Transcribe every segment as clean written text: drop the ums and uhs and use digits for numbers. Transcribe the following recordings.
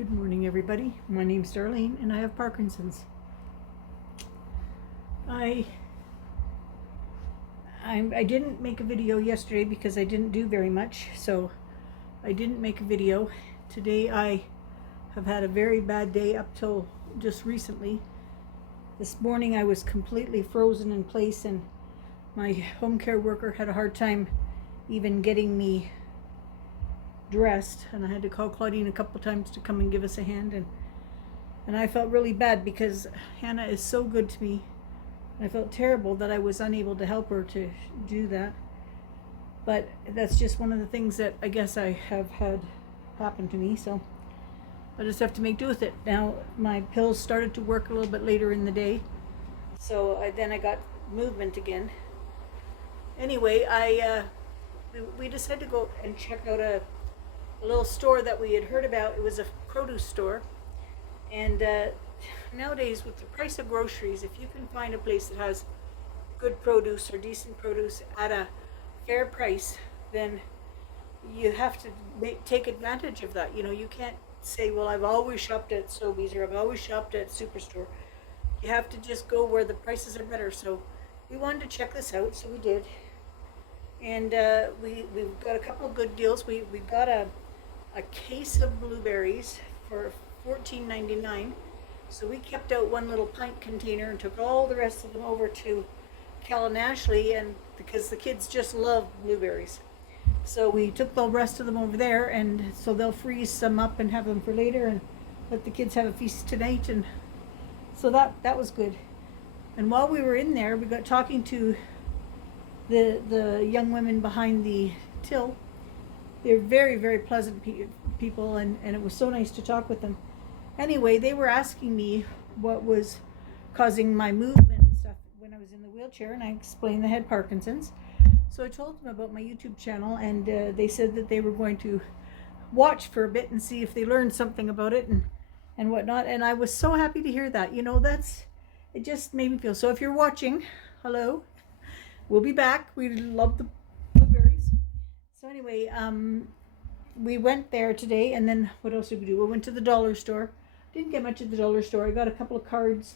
Good morning, everybody. My name's Darlene, and I have Parkinson's. I didn't make a video yesterday because I didn't do very much, so I didn't make a video. Today I have had a very bad day up till just recently. This morning I was completely frozen in place, and my home care worker had a hard time even getting me dressed, and I had to call Claudine a couple times to come and give us a hand, and I felt really bad because Hannah is so good to me. I felt terrible that I was unable to help her to do that, but that's just one of the things that I guess I have had happen to me, so I just have to make do with it. Now my pills started to work a little bit later in the day, so then I got movement again. Anyway, we decided to go and check out a little store that we had heard about. It was a produce store, and nowadays with the price of groceries, if you can find a place that has good produce or decent produce at a fair price, then you have to take advantage of that. You know, you can't say, well, I've always shopped at Sobeys or I've always shopped at Superstore. You have to just go where the prices are better. So we wanted to check this out, so we did, and we got a couple of good deals. We got a case of blueberries for $14.99. So we kept out one little pint container and took all the rest of them over to Cal and Ashley, and because the kids just love blueberries. So we took the rest of them over there, and so they'll freeze some up and have them for later and let the kids have a feast tonight. And so that was good. And while we were in there, we got talking to the young women behind the till. They're very, very pleasant people, and it was so nice to talk with them. Anyway, they were asking me what was causing my movement and stuff when I was in the wheelchair, and I explained I had Parkinson's. So I told them about my YouTube channel, and they said that they were going to watch for a bit and see if they learned something about it and whatnot. And I was so happy to hear that. You know, it just made me feel. So if you're watching, hello, we'll be back. We love the blueberries. So anyway, we went there today, and then what else did we do? We went to the dollar store. Didn't get much at the dollar store. I got a couple of cards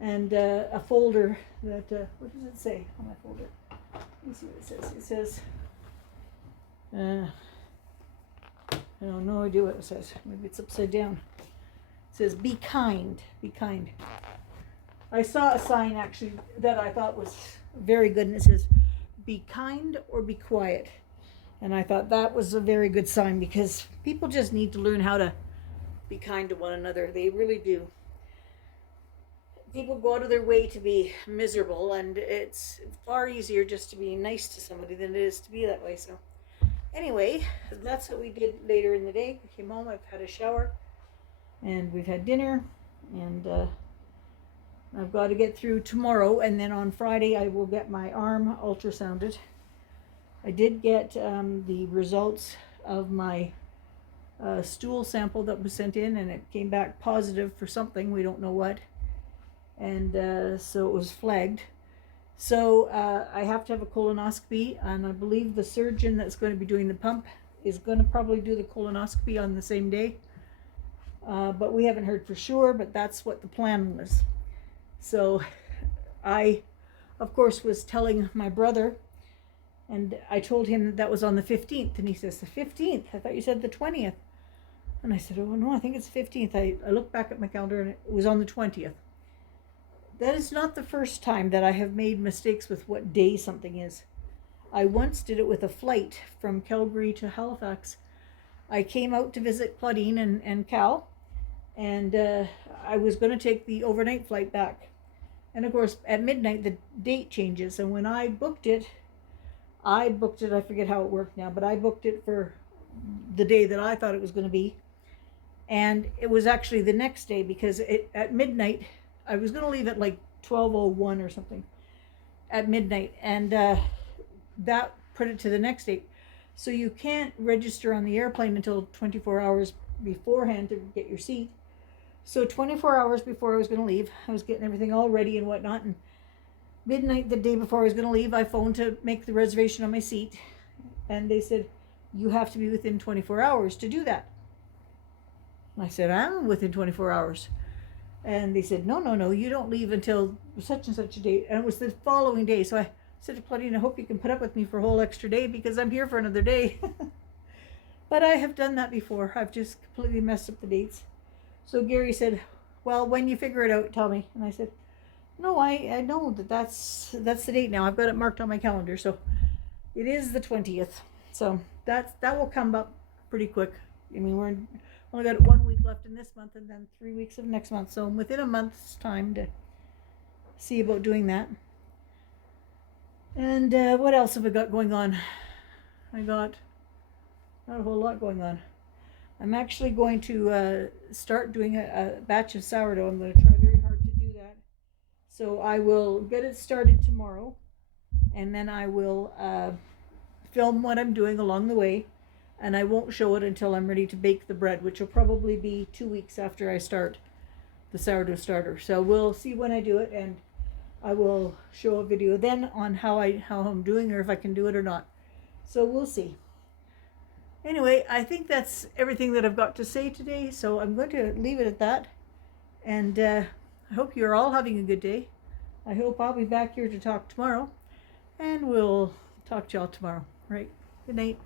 and a folder that, what does it say on my folder? Let me see what it says. It says, I have no idea what it says. Maybe it's upside down. It says, be kind, be kind. I saw a sign actually that I thought was very good, and it says, be kind or be quiet. And I thought that was a very good sign, because people just need to learn how to be kind to one another. They really do. People go out of their way to be miserable, and it's far easier just to be nice to somebody than it is to be that way. So anyway, that's what we did later in the day. We came home, I've had a shower, and we've had dinner, and I've got to get through tomorrow, and then on Friday I will get my arm ultrasounded. I did get the results of my stool sample that was sent in, and it came back positive for something, we don't know what, and so it was flagged. So I have to have a colonoscopy, and I believe the surgeon that's going to be doing the pump is going to probably do the colonoscopy on the same day, but we haven't heard for sure, but that's what the plan was. So I, of course, was telling my brother, and I told him that was on the 15th, and he says, the 15th? I thought you said the 20th. And I said, oh no, I think it's the 15th. I looked back at my calendar, and it was on the 20th. That is not the first time that I have made mistakes with what day something is. I once did it with a flight from Calgary to Halifax. I came out to visit Claudine and Cal, and I was going to take the overnight flight back. And of course, at midnight, the date changes, and when I booked it, I forget how it worked now, but I booked it for the day that I thought it was going to be. And it was actually the next day, because at midnight, I was going to leave at like 12:01 or something at midnight. And that put it to the next date. So you can't register on the airplane until 24 hours beforehand to get your seat. So 24 hours before I was going to leave, I was getting everything all ready and whatnot, and midnight the day before I was going to leave, I phoned to make the reservation on my seat, and they said, you have to be within 24 hours to do that. I said, I'm within 24 hours. And they said, no, you don't leave until such and such a date. And it was the following day. So I said to Claudine, I hope you can put up with me for a whole extra day because I'm here for another day. But I have done that before. I've just completely messed up the dates. So Gary said, well, when you figure it out, tell me. And I said, no, I know that's the date now. I've got it marked on my calendar. So it is the 20th. So that will come up pretty quick. I mean, we're only got 1 week left in this month and then 3 weeks of next month. So I'm within a month's time to see about doing that. And what else have I got going on? I got not a whole lot going on. I'm actually going to start doing a batch of sourdough. I'm going to try very hard to do that. So I will get it started tomorrow, and then I will film what I'm doing along the way, and I won't show it until I'm ready to bake the bread, which will probably be 2 weeks after I start the sourdough starter. So we'll see when I do it, and I will show a video then on how I'm doing, or if I can do it or not. So we'll see. Anyway, I think that's everything that I've got to say today, so I'm going to leave it at that. And I hope you're all having a good day. I hope I'll be back here to talk tomorrow, and we'll talk to y'all tomorrow. All right, good night.